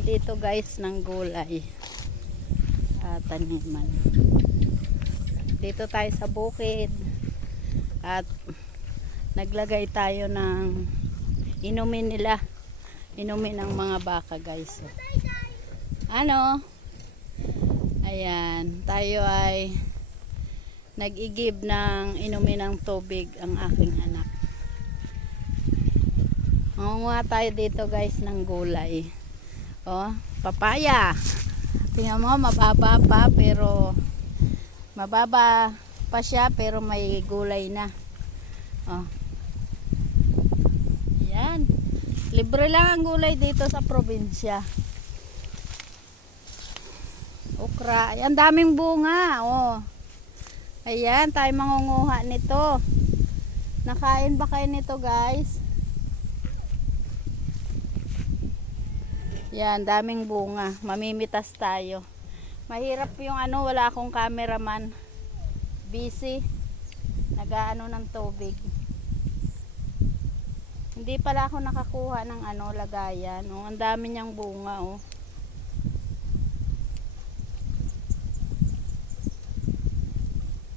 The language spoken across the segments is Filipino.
tayo dito guys ng gulay at taniman. Dito tayo sa bukid at naglagay tayo ng inumin nila. Inumin ng mga baka guys. Ano? Ayan, tayo ay nag-igib ng inumin ng tubig ang aking anak. Mangunguha tayo dito guys ng gulay. Oh, papaya. Tingnan mo, mababa pa pero mababa pa siya pero may gulay na. Oh. Yan. Libre lang ang gulay dito sa probinsya. Okra. Ay, ang daming bunga. Oh. Ayan, tayo mangunguha nito. Nakain ba kayo nito guys? Yan, daming bunga. Mamimitas tayo. Mahirap yung ano, wala akong cameraman. Busy. Nagaano ng tubig. Hindi pala ako nakakuha ng ano, lagayan. Oh, ang dami niyang bunga, oh.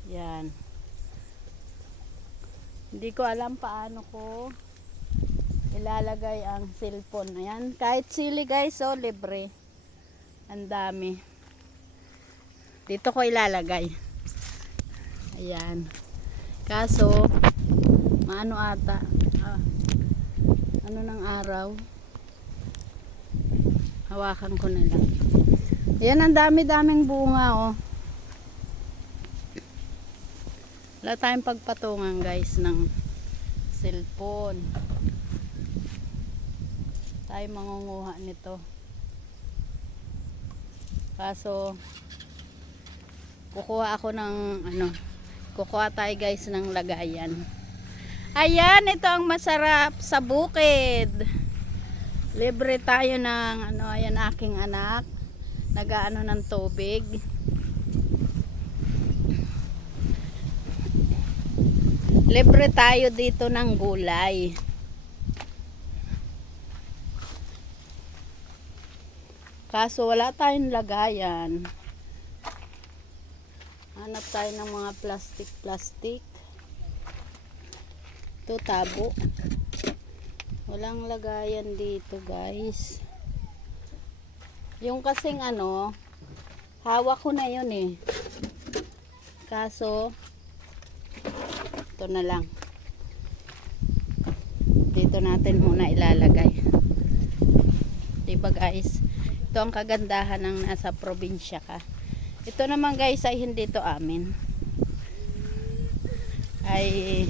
Yan. Hindi ko alam paano ko ilalagay ang cellphone. Ayan, kahit sili guys, so libre. Ang dami. Dito ko ilalagay. Ayan. Kaso maano ata. Ano ng araw. Hawakan ko na lang. Ayan, ang dami-daming bunga, oh. Wala tayong pagpatungan guys ng cellphone. Tayo mangunguha nito. Kaso kukuha ako ng ano, kukuha tayo guys ng lagayan. Ayan, ito ang masarap sa bukid. Libre tayo ng ano, ayan aking anak. Nagaano ng tubig. Libre tayo dito ng gulay. Kaso wala tayong lagayan. Hanap tayo ng mga plastic. Ito tabo. Walang lagayan dito guys. Yung kasing ano, hawak ko na yun eh. Kaso ito na lang. Dito natin muna ilalagay. Diba guys? Ito ang kagandahan ng nasa probinsya ka. Ito naman guys ay hindi to amin. Ay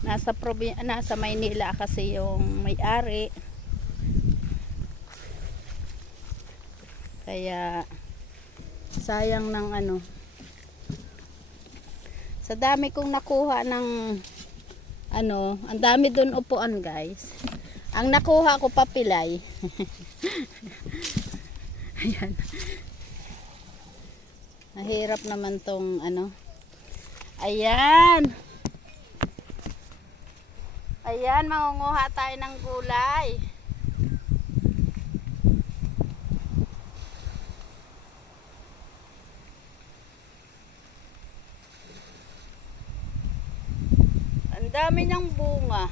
nasa Maynila kasi yung may-ari. Kaya sayang ng ano. Sa dami kong nakuha ng ano, ang dami dun upuan guys. Ang nakuha ko papilay. Ayan. Mahirap naman tong ano. Ayan. Ayan, mangunguha tayo ng gulay. Ang dami niyang bunga.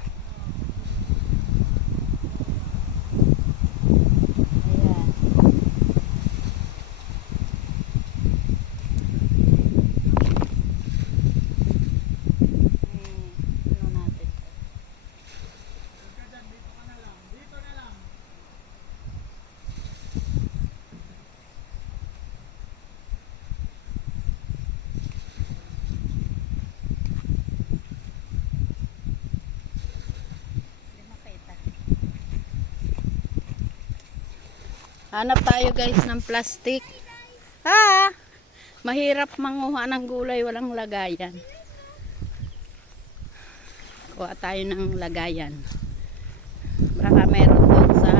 Hanap tayo guys ng plastic. Mahirap manguha ng gulay walang lagayan. Kuha tayo ng lagayan. Baka meron doon sa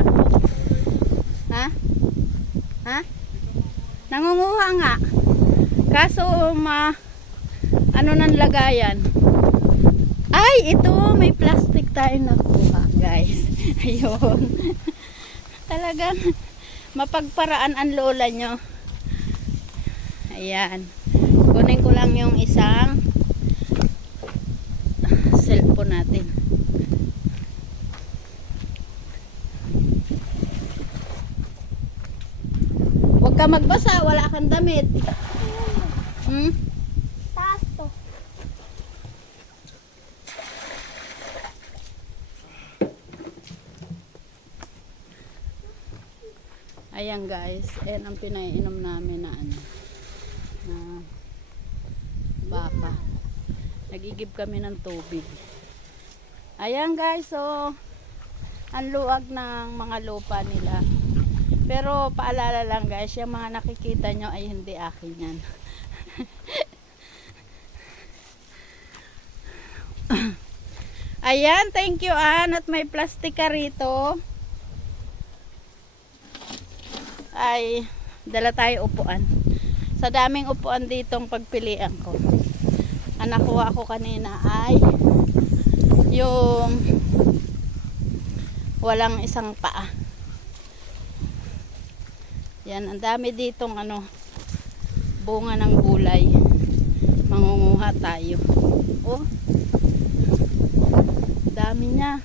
nangunguha nga. Kaso ano ng lagayan. Ay, ito may plastic tayo nakuha guys. Ayun. Talagang mapagparaan ang lola nyo. Ayan. Kunin ko lang yung isang cellphone natin. Huwag ka magbasa, wala kang damit. Taas to. Ayan guys, ayan ang pinainom namin na ano, na baka. Nagigib kami ng tubig. Ayan guys, so ang luwag ng mga lupa nila. Pero paalala lang guys, yung mga nakikita nyo ay hindi akin yan. Ayan, thank you Ann. At may plastic ka rito. Ay, dala tayo upuan. Sa daming upuan ditong pagpilian ko. Ang nakuha ko kanina ay yung walang isang paa. Yan, ang dami ditong ano, bunga ng gulay. Mangunguha tayo. Oh, dami niya.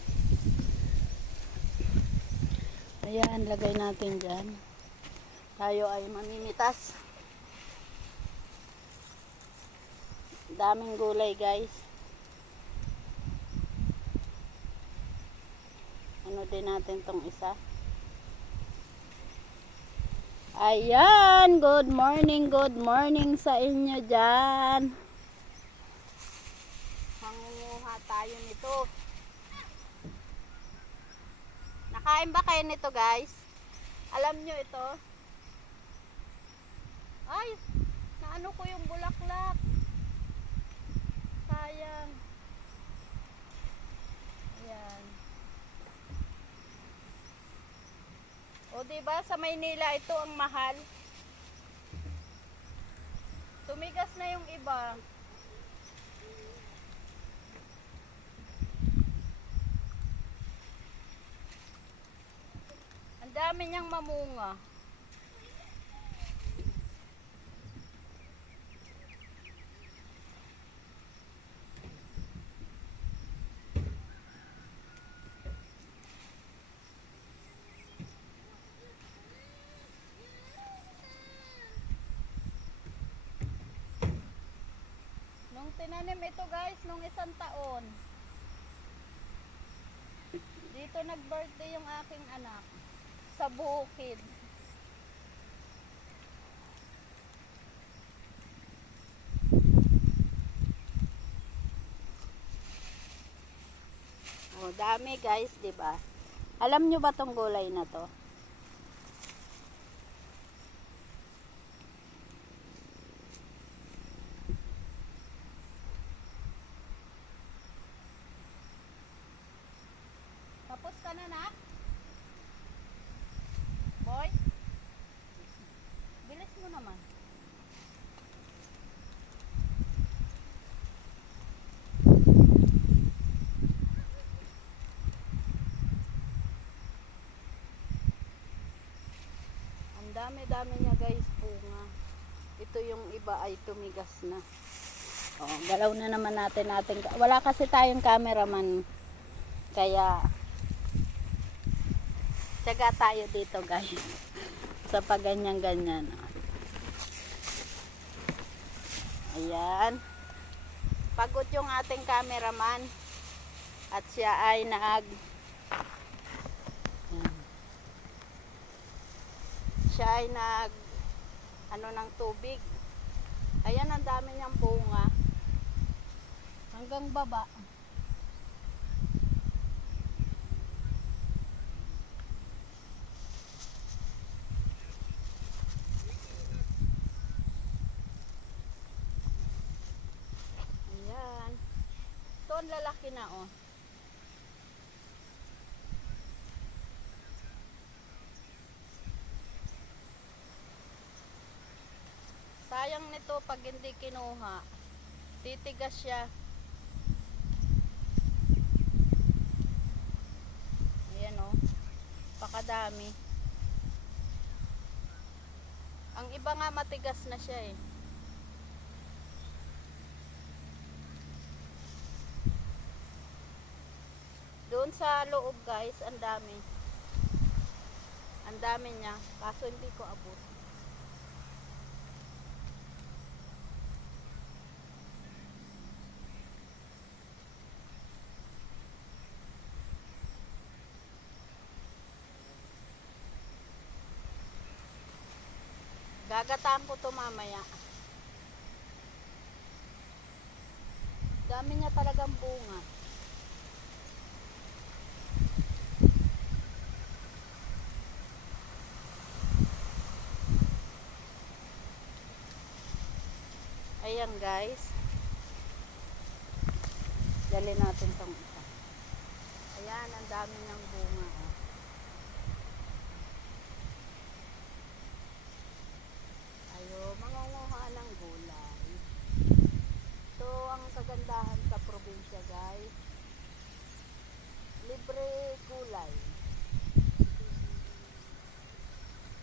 Ayan, lagay natin dyan. Tayo ay mamimitas. Daming gulay guys. Ano din natin tong isa. Ayan, good morning sa inyo dyan. Mangunguha tayo nito. Nakain ba kayo nito guys? Alam nyo ito? Ay, naano ko yung bulaklak. Sayang. Ayan. O diba sa Maynila ito ang mahal. Tumigas na yung iba. Ang dami niyang mamunga. Nung tinanim ito guys, nung 1 taon. Dito nag-birthday yung aking anak. Sa bukid. Oh, dami guys, 'di ba? Alam nyo ba tong gulay na to? Tapos ka na nak? Boy? Bilis mo naman. Ang dami-dami niya guys, bunga. Ito yung iba ay tumigas na. Oh, galaw na naman natin. Wala kasi tayong cameraman. Kaya tiyaga tayo dito guys. Sa paganyan-ganyan. Ayan. Pagod yung ating cameraman. At siya ay ano ng tubig. Ayan, ang dami niyang bunga. Hanggang baba. Ayan. Ito ang lalaki na oh. Sayang nito pag hindi kinuha. Titigas siya. Ayan oh. Pakadami. Ang iba nga matigas na siya eh. Doon sa loob guys, ang dami. Ang dami niya, kaso hindi ko abot. Gagataan ko to mamaya. Dami niya talagang bunga. Ayan guys. Dali natin tong isa. Ayan, ang dami ng bunga. Oh. Ayo, mangunguha ng gulay. Ito ang kagandahan sa probinsya guys. Libre gulay.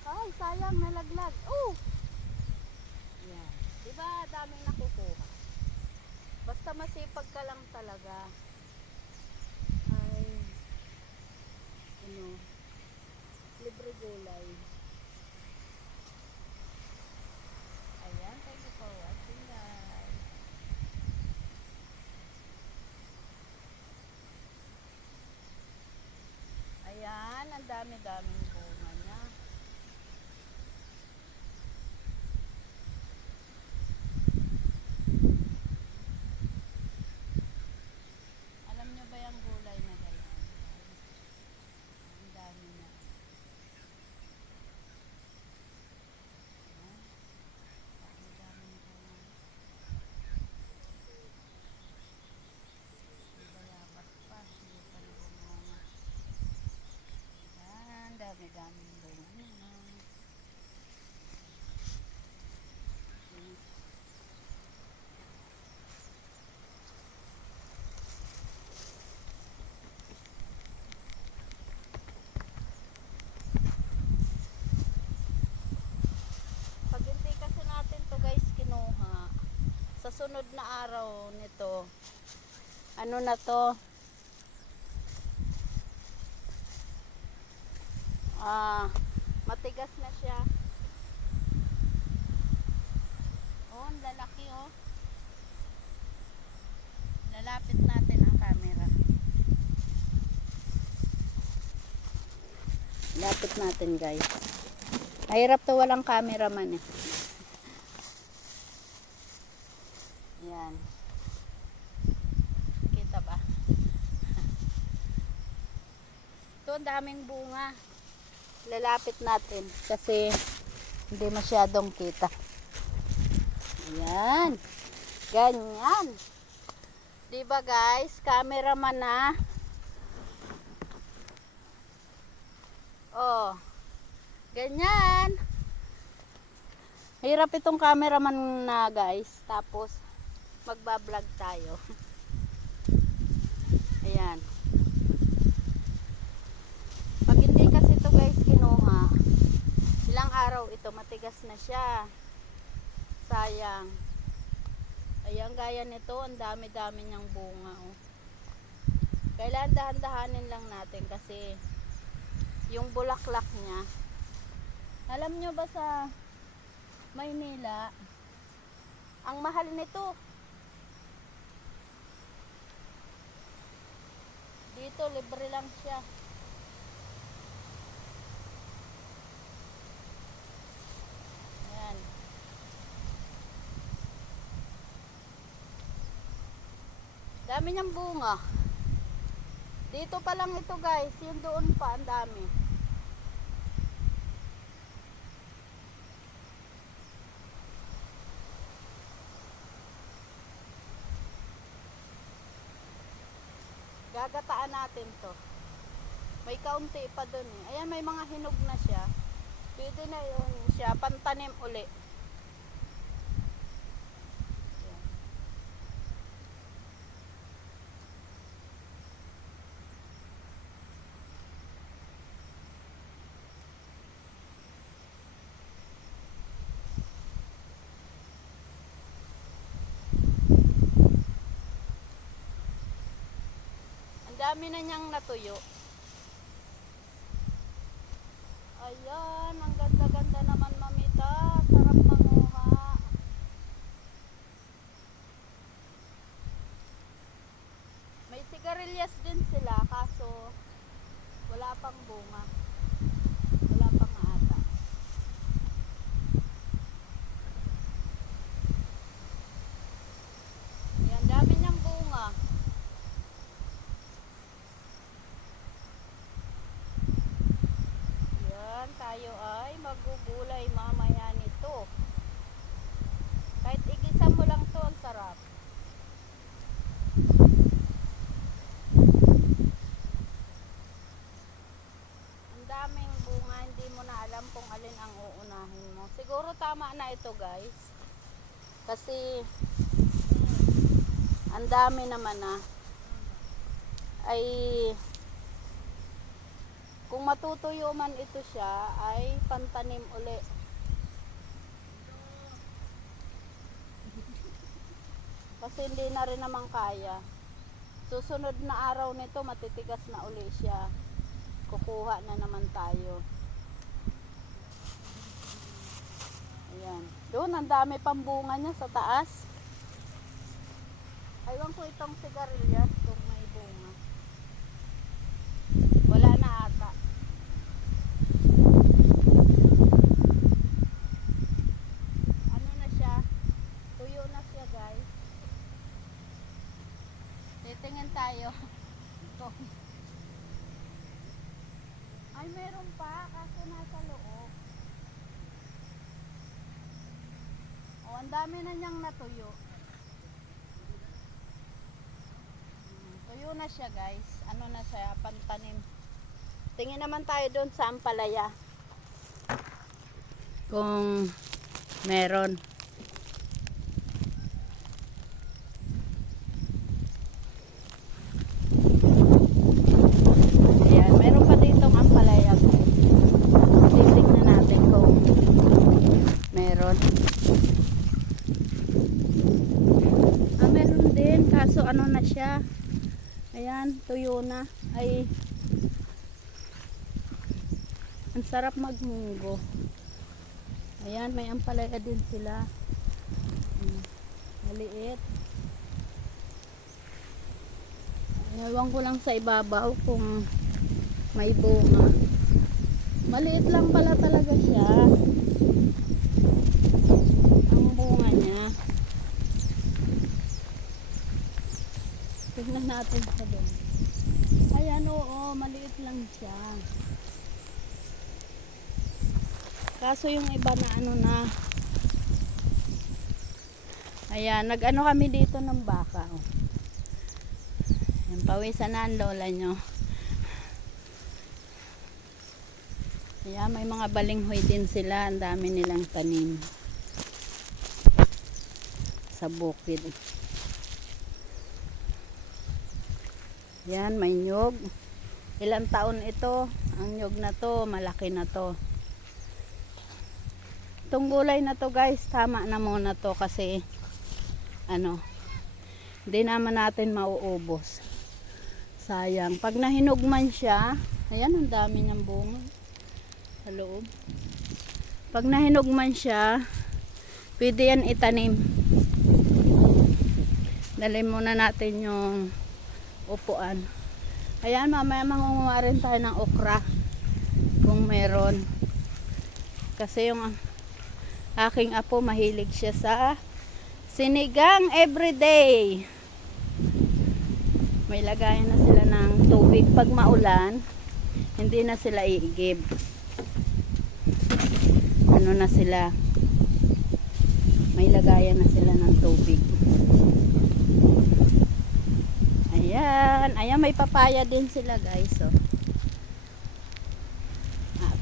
Ay, sayang nalaglag. Oh! Ayan. Diba, daming nakukuha. Basta masipag ka lang talaga. Ay, ano, libre gulay. Ayan, thank you for watching guys. Ayan, ang dami-daming bunga niya. Alam nyo ba yung gulay na ganyan? Ang dami niya. Ayan, dami-daming bunga. May bayabas pa, hindi pa rin bumunga. Ayan, dami-daming bunga niya. Ayan. Pag hindi kasi natin to guys kinuha, sa sunod na araw nito, ano na to, matigas na siya. Oh, ang lalaki oh. Lalapit natin ang camera. Lapit natin guys. Mahirap to walang cameraman eh. Yan. Kita ba? Ito ang daming bunga. Lalapit natin kasi hindi masyadong kita. Ayan. Ganyan. Diba guys? Cameraman na. Oh. Ganyan. Hirap itong cameraman na guys. Tapos magbablog tayo. Ayan. Pag hindi kasi ito guys kinuha, ilang araw ito matigas na siya. Sayang. Ayan, gaya nito, ang dami-dami niyang bunga. Oh. Kailangan dahan-dahanin lang natin kasi yung bulaklak niya. Alam nyo ba sa Maynila, ang mahal nito. Dito, libre lang siya. Ayan. Dami niyang bunga. Dito pa lang ito guys, yung doon pa, ang dami. Gagataan natin to. May kaunti pa doon eh. Ayan, may mga hinog na siya. Pwede na yun siya, pantanim uli. Ayan. dami na niyang natuyo. Ayan, ang ganda-ganda naman mamita. Sarap manguha. May sigarilyas din sila kaso wala pang bunga. Wala pang ata. Ayan, dami niyang bunga. Ayan, tayo ay magugulay mamaya nito. Kahit igisa mo lang to, ang sarap. Ang daming bunga, hindi mo na alam kung alin ang uunahin mo. Siguro tama na ito guys. Kasi ang dami naman na. Ay kung matutuyo man ito siya ay pantanim uli. Kasi hindi na rin naman kaya. Susunod na araw nito matitigas na uli siya. Kukuha na naman tayo. Ayan. Doon ang dami pang bunga niya sa taas. Aywan ko itong sigarilyas kung may bunga. Wala na ata. Ano na siya? Tuyo na siya guys. Titingin tayo. Ay meron pa kaso nasa loob. O ang dami na niyang natuyo. Tuyo na siya guys. Ano na siya? Pantanim. Tingin naman tayo doon sa ampalaya. Kung meron. Ayan, meron pa ditong ampalaya guys. Titignan natin kung meron. Ah, meron din. Kaso ano na siya? Ayan, tuyo na. Ay, ang sarap magmunggo. Ayan, may ampalaya din sila. Maliit. Ewan ko lang sa ibabaw kung may bunga. Maliit lang pala talaga siya. Ang bunga niya. Tignan natin sa doon. Ayan, oo, maliit lang siya. Kaso yung iba na ano na. Ayan, nag-ano kami dito ng baka. Oh. Ayan, pawisan na ang lola nyo. Ayan, may mga balinghoy din sila. Ang dami nilang tanim. Sa bukid. Yan, may nyog. Ilang taon ito. Ang nyog na to, malaki na to. Itong gulay na to guys, tama na muna to kasi ano, hindi naman natin mauubos. Sayang. Pag nahinog man siya, ayan, ang dami niyang bunga sa loob. Pag nahinog man siya, pwede yan itanim. Dalhin muna natin yung upuan. Ayan, mamaya mangunguha rin tayo ng okra kung meron. Kasi yung aking apo mahilig siya sa sinigang everyday. May lagayan na sila ng tubig. Pag maulan, hindi na sila iigib. Ano na sila? May lagayan na sila ng tubig. Ayan. Ayan, may papaya din sila guys. Oh.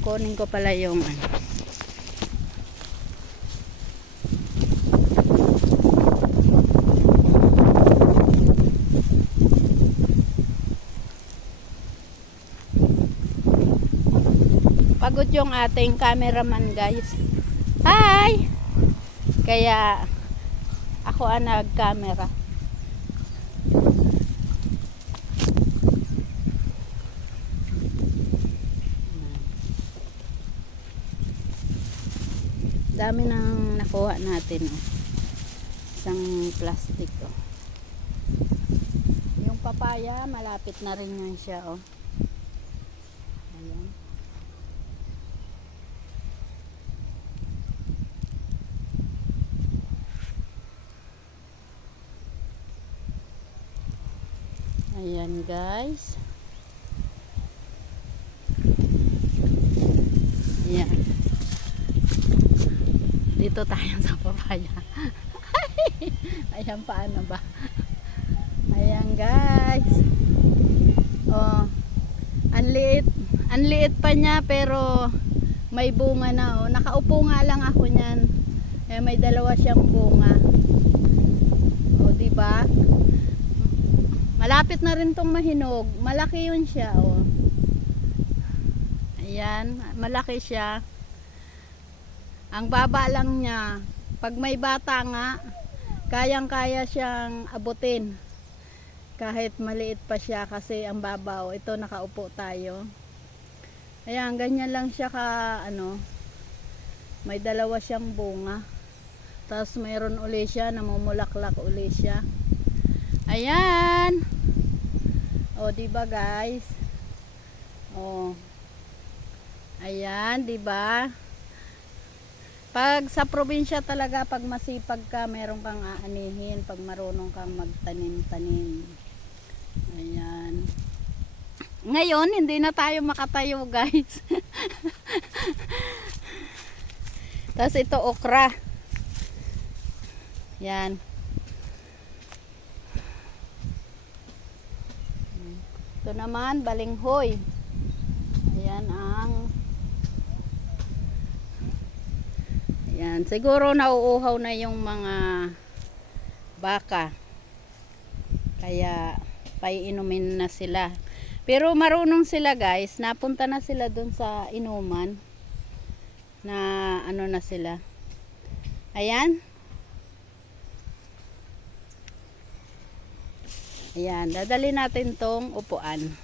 Kunin ko pala yung ano. Pagod yung ating cameraman guys. Hi! Kaya ako ang nag-camera. Dami nang nakuha natin. Oh. Isang plastic. Oh. Yung papaya, malapit na rin yan siya. Oh. Ayan. Ayan guys. Ayan. Dito tayo sa papaya. Ayan, paano ba? Ayan guys. Oh, ang liit pa niya pero may bunga na. Oh. Nakaupo nga lang ako niyan. Eh, may dalawa siyang bunga. Oh, di ba? Malapit na rin tong mahinog. Malaki yun siya. Oh. Ayan, malaki siya. Ang baba lang niya. Pag may bata nga, kayang-kaya siyang abutin. Kahit maliit pa siya kasi ang babaw. Ito, nakaupo tayo. Ayan, ganyan lang siya ka, ano, may dalawa siyang bunga. Tapos mayroon uli siya, namumulaklak uli siya. Ayan. O, diba guys? O. Ayan, diba? Pag sa probinsya talaga, pag masipag ka, meron kang aanihin, pag marunong kang magtanim-tanim. Ayan. Ngayon, hindi na tayo makatayo, guys. Tapos ito, okra. Yan. Ito naman, balinghoy. Ayan ang Ayan, siguro nauuhaw na yung mga baka. Kaya paiinumin na sila. Pero marunong sila guys, napunta na sila dun sa inuman. Na ano na sila. Ayan. Ayan, dadali natin tong upuan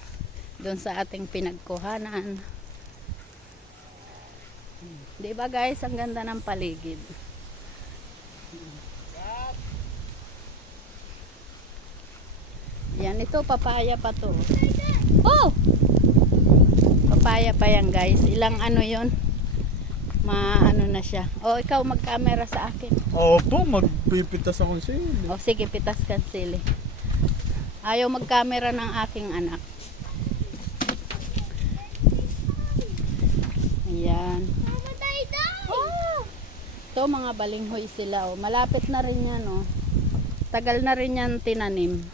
dun sa ating pinagkuhanan. Diba guys, ang ganda ng paligid. Yan, ito papaya pa to. Oh! Papaya pa yan guys. Ilang ano yon? Ano na siya. Oh, ikaw mag-camera sa akin. Opo, magpipitas ako sili. Oh, sige, pitas kan sili. Ayaw mag-camera ng aking anak. Ayan. Oh! Ito mga balinghoy sila. Oh. Malapit na rin yan. Oh. Tagal na rin yan tinanim.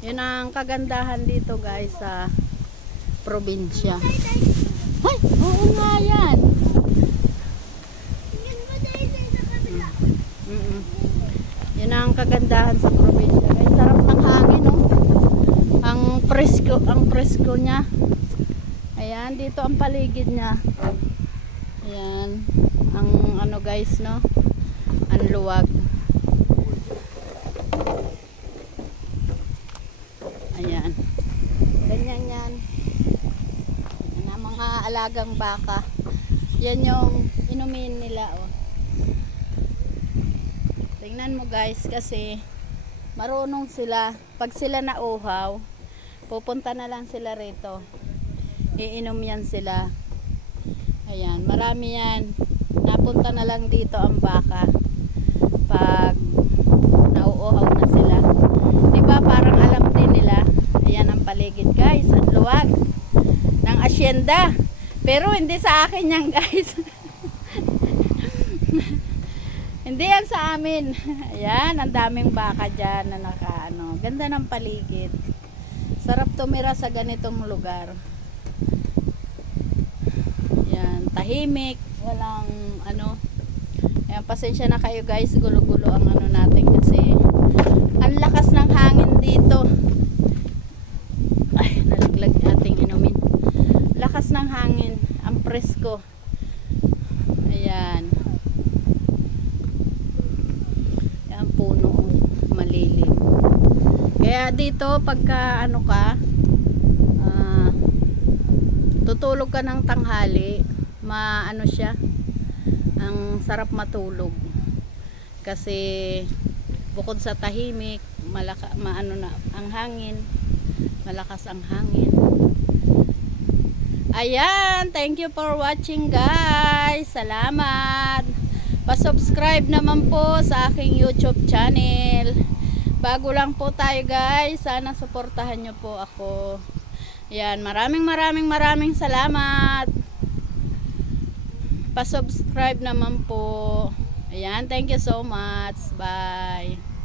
Yun ang kagandahan dito guys sa probinsya. Hoy! Oo nga yan. Yun ang kagandahan sa probinsya. Guys, sarap ng hangin. Oh. Ang presko niya. Ayan, dito ang paligid niya. Ayan, ang ano guys, no? Ang luwag. Ayan. Ganyan yan. Yan ang mga alagang baka. Yan yung inumin nila, oh. Tingnan mo guys, kasi marunong sila. Pag sila nauhaw, pupunta na lang sila rito. Iinom yan sila. Ayan, marami yan. Napunta na lang dito ang baka pag nauuhaw na sila. Diba parang alam din nila. Ayan ang paligid guys, at luwag ng asyenda. Pero hindi sa akin yan guys. Hindi yan sa amin. Ayan, ang daming baka dyan na nakaano. Ganda ng paligid. Sarap tumira sa ganitong lugar. Tahimik, walang ano. Ayan, pasensya na kayo guys, gulo-gulo ang ano natin kasi ang lakas ng hangin dito. Ay, nalaglag ating inumin. Lakas ng hangin, ang presko. Ayan. Ayan, puno, malilim. Kaya dito, pagka ano ka, tutulog ka ng tanghali, maano siya, Ang sarap matulog. Kasi bukod sa tahimik, maano na ang hangin. Malakas ang hangin. Ayan, thank you for watching guys. Salamat. Pa-subscribe naman po sa aking YouTube channel. Bago lang po tayo guys. Sana suportahan nyo po ako. Ayan, maraming salamat. Pa-subscribe naman po. Ayan, thank you so much. Bye.